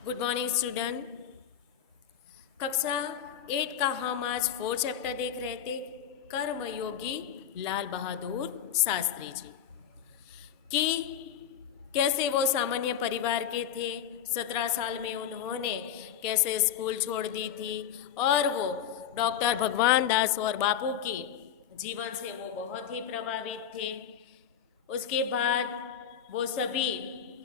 Good morning student. कक्षा 8 का हम आज 4 चैप्टर देख रहे थे। कर्मयोगी लाल बहादुर शास्त्री जी कि कैसे वो सामान्य परिवार के थे। 17 साल में उन्होंने कैसे स्कूल छोड़ दी थी और वो डॉक्टर भगवान दास और बापू की जीवन से वो बहुत ही प्रभावित थे। उसके बाद वो सभी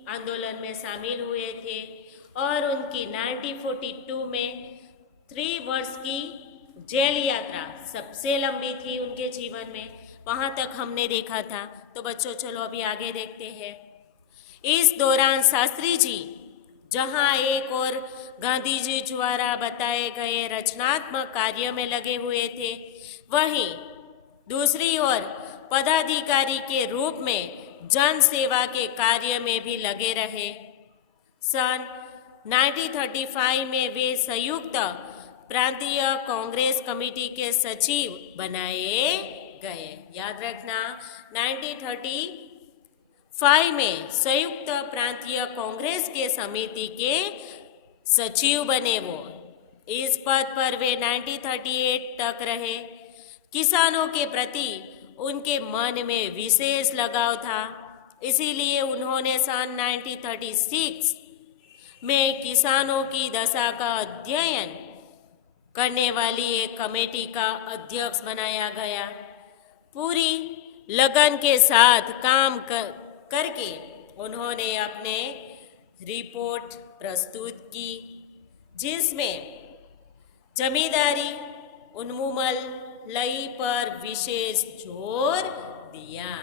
आंदोलन में शामिल हुए थे और उनकी 1942 में 3 वर्ष की जेल यात्रा सबसे लंबी थी उनके जीवन में। वहाँ तक हमने देखा था। तो बच्चों चलो अभी आगे देखते हैं। इस दौरान शास्त्री जी जहाँ एक और गांधी जी द्वारा बताए गए रचनात्मक कार्य में लगे हुए थे, वहीं दूसरी ओर पदाधिकारी के रूप में जन सेवा के कार्य में भी लगे रहे। सन 1935 में वे संयुक्त प्रांतीय कांग्रेस कमेटी के सचिव बनाए गए। याद रखना, 1935 में संयुक्त प्रांतीय कांग्रेस के समिति के सचिव बने वो। इस पद पर वे 1938 तक रहे। किसानों के प्रति उनके मन में विशेष लगाव था, इसीलिए उन्होंने सन 1936 में किसानों की दशा का अध्ययन करने वाली एक कमेटी का अध्यक्ष बनाया गया। पूरी लगन के साथ काम करके उन्होंने अपने रिपोर्ट प्रस्तुत की, जिसमें जमींदारी उन्मूलन लई पर विशेष जोर दिया।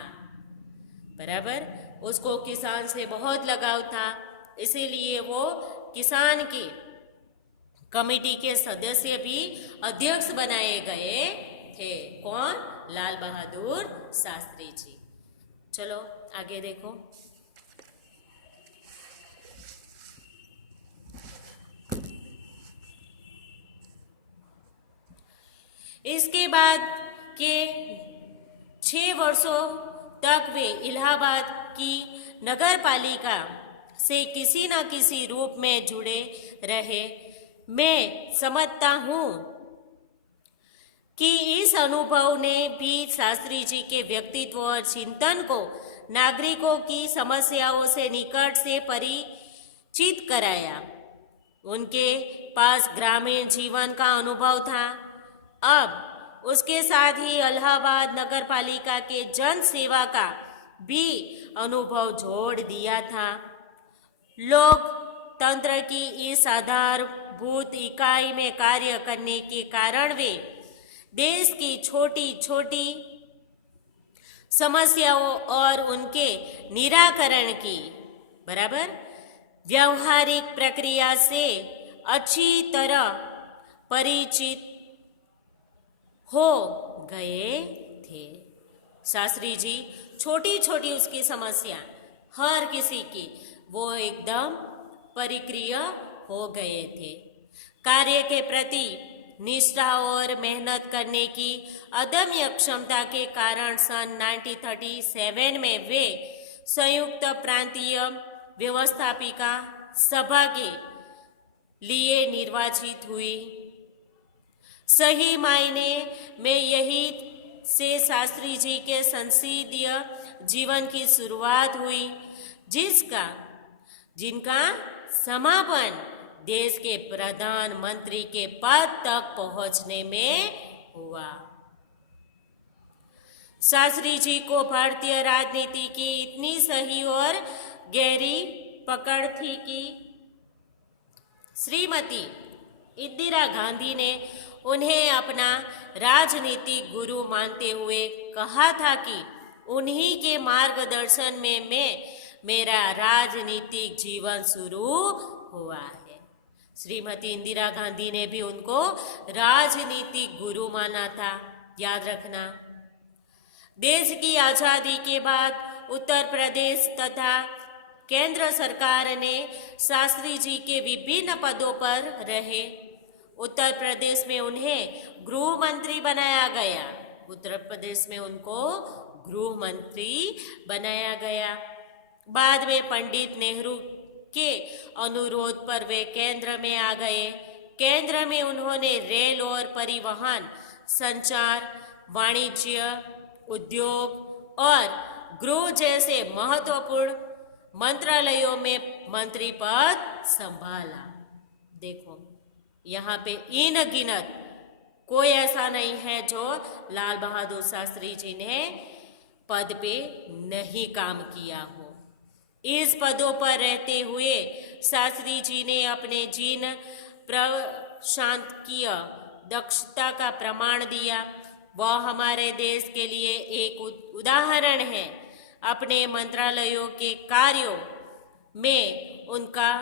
बराबर, उसको किसान से बहुत लगाव था, इसीलिए वो किसान की कमेटी के सदस्य भी अध्यक्ष बनाए गए थे। कौन? लाल बहादुर शास्त्री जी। चलो आगे देखो। इसके बाद के 6 वर्षों तक वे इलाहाबाद की नगर पालिका से किसी न किसी रूप में जुड़े रहे। मैं समझता हूँ कि इस अनुभव ने भी शास्त्री जी के व्यक्तित्व और चिंतन को नागरिकों की समस्याओं से निकट से परिचित कराया। उनके पास ग्रामीण जीवन का अनुभव था। अब उसके साथ ही इलाहाबाद नगर पालिका के जन सेवा का भी अनुभव जोड़ दिया था। लोकतंत्र की इस आधारभूत इकाई में कार्य करने के कारण वे देश की छोटी छोटी समस्याओं और उनके निराकरण की व्यावहारिक प्रक्रिया से अच्छी तरह परिचित हो गए थे। शास्त्री जी छोटी छोटी उसकी समस्या हर किसी की वो एकदम परिक्रिया हो गए थे। कार्य के प्रति निष्ठा और मेहनत करने की अदम्य क्षमता के कारण सन 1937 में वे संयुक्त प्रांतीय व्यवस्थापिका सभा के लिए निर्वाचित हुई। सही मायने में यही से शास्त्री जी के संसदीय जीवन की शुरुआत हुई, जिनका समापन देश के प्रधानमंत्री के पद तक पहुंचने में हुआ। शास्त्री जी को भारतीय राजनीति की इतनी सही और गहरी पकड़ थी कि श्रीमती इंदिरा गांधी ने उन्हें अपना राजनीतिक गुरु मानते हुए कहा था कि उन्हीं के मार्गदर्शन में मेरा राजनीतिक जीवन शुरू हुआ है। श्रीमती इंदिरा गांधी ने भी उनको राजनीतिक गुरु माना था। याद रखना, देश की आज़ादी के बाद उत्तर प्रदेश तथा केंद्र सरकार ने शास्त्री जी के विभिन्न पदों पर रहे। उत्तर प्रदेश में उन्हें गृह मंत्री बनाया गया। उत्तर प्रदेश में उनको गृह मंत्री बनाया गया। बाद में पंडित नेहरू के अनुरोध पर वे केंद्र में आ गए। केंद्र में उन्होंने रेल और परिवहन, संचार, वाणिज्य, उद्योग और गृह जैसे महत्वपूर्ण मंत्रालयों में मंत्री पद संभाला। देखो यहाँ पे अनगिनत कोई ऐसा नहीं है जो लाल बहादुर शास्त्री जी ने पद पे नहीं काम किया हो। इस पदों पर रहते हुए शास्त्री जी ने अपने जीवन प्रशांतकीय दक्षता का प्रमाण दिया। वह हमारे देश के लिए एक उदाहरण है। अपने मंत्रालयों के कार्यों में उनका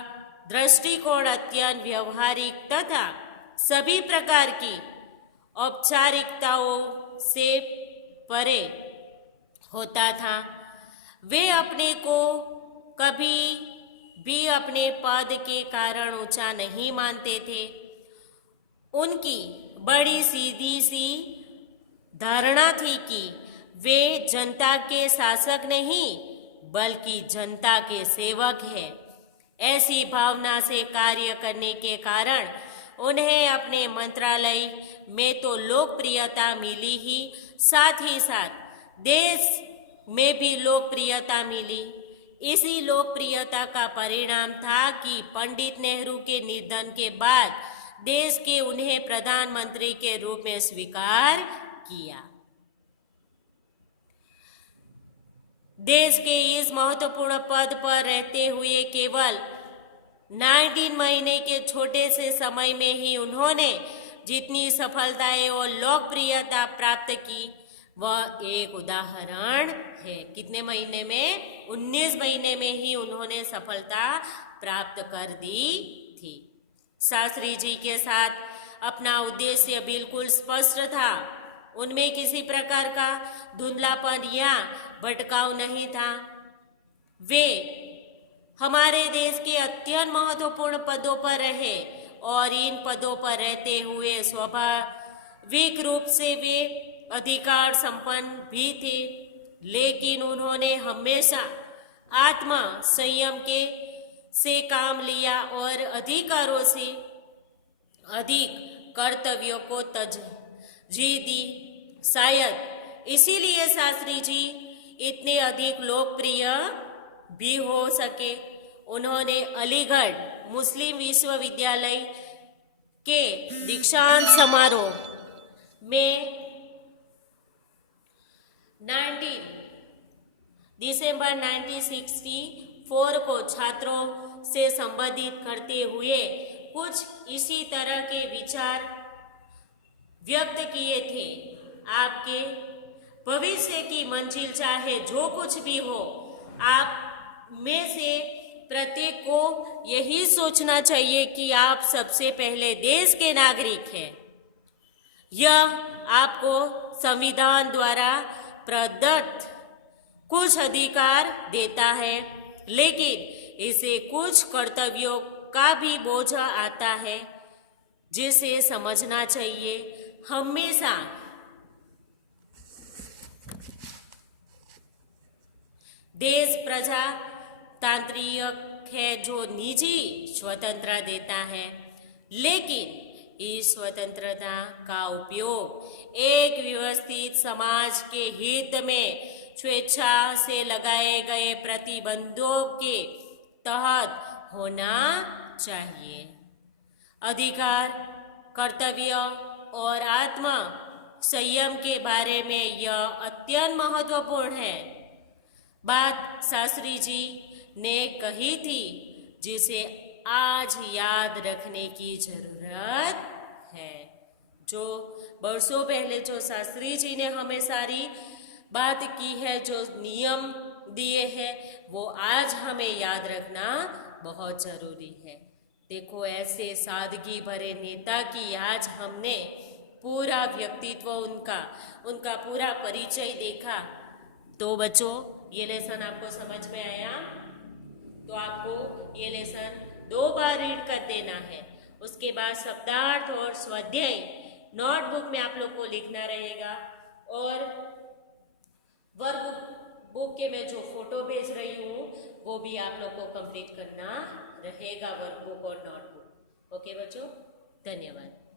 दृष्टिकोण अत्यंत व्यवहारिक तथा सभी प्रकार की औपचारिकताओं से परे होता था। वे अपने को कभी भी अपने पद के कारण ऊंचा नहीं मानते थे। उनकी बड़ी सीधी सी धारणा थी कि वे जनता के शासक नहीं बल्कि जनता के सेवक हैं। ऐसी भावना से कार्य करने के कारण उन्हें अपने मंत्रालय में तो लोकप्रियता मिली ही साथ देश में भी लोकप्रियता मिली। इसी लोकप्रियता का परिणाम था कि पंडित नेहरू के निधन के बाद देश के उन्हें प्रधानमंत्री के रूप में स्वीकार किया। देश के इस महत्वपूर्ण पद पर रहते हुए केवल 19 महीने के छोटे से समय में ही उन्होंने जितनी सफलताएं और लोकप्रियता प्राप्त की वह एक उदाहरण है। कितने महीने में? 19 महीने में ही उन्होंने सफलता प्राप्त कर दी थी। शास्त्री जी के साथ अपना उद्देश्य बिल्कुल स्पष्ट था। उनमें किसी प्रकार का धुंधलापन या भटकाव नहीं था। वे हमारे देश के अत्यंत महत्वपूर्ण पदों पर रहे और इन पदों पर रहते हुए स्वाभाविक रूप से वे अधिकार संपन्न भी थे, लेकिन उन्होंने हमेशा आत्म संयम से काम लिया और अधिकारों से अधिक कर्तव्यों को तरजीह दी। शायद इसीलिए शास्त्री जी इतने अधिक लोकप्रिय भी हो सके। उन्होंने अलीगढ़ मुस्लिम विश्वविद्यालय के दीक्षांत समारोह में 19 दिसंबर 1964 को छात्रों से संबोधित करते हुए कुछ इसी तरह के विचार व्यक्त किए थे। आपके भविष्य की मंजिल चाहे जो कुछ भी हो, आप में से प्रत्येक को यही सोचना चाहिए कि आप सबसे पहले देश के नागरिक हैं। यह आपको संविधान द्वारा प्रदत्त कुछ अधिकार देता है, लेकिन इसे कुछ कर्तव्यों का भी बोझ आता है जिसे समझना चाहिए। हमेशा देश प्रजातांत्रिक है जो निजी स्वतंत्रता देता है, लेकिन इस स्वतंत्रता का उपयोग एक व्यवस्थित समाज के हित में स्वेच्छा से लगाए गए प्रतिबंधों के तहत होना चाहिए। अधिकार, कर्तव्य और आत्म संयम के बारे में यह अत्यंत महत्वपूर्ण है। बात शास्त्री जी ने कही थी जिसे आज याद रखने की जरूरत है। जो बरसों पहले जो शास्त्री जी ने हमें सारी बात की है, जो नियम दिए हैं, वो आज हमें याद रखना बहुत जरूरी है। देखो, ऐसे सादगी भरे नेता की आज हमने पूरा व्यक्तित्व उनका पूरा परिचय देखा। तो बच्चों, ये लेसन आपको समझ में आया? तो आपको ये लेसन 2 बार रीड कर देना है। उसके बाद शब्दार्थ और स्वाध्याय नोटबुक में आप लोग को लिखना रहेगा, और वर्क बुक के मैं जो फोटो भेज रही हूँ वो भी आप लोग को कंप्लीट करना रहेगा वर्कबुक और नोटबुक। ओके बच्चों, धन्यवाद।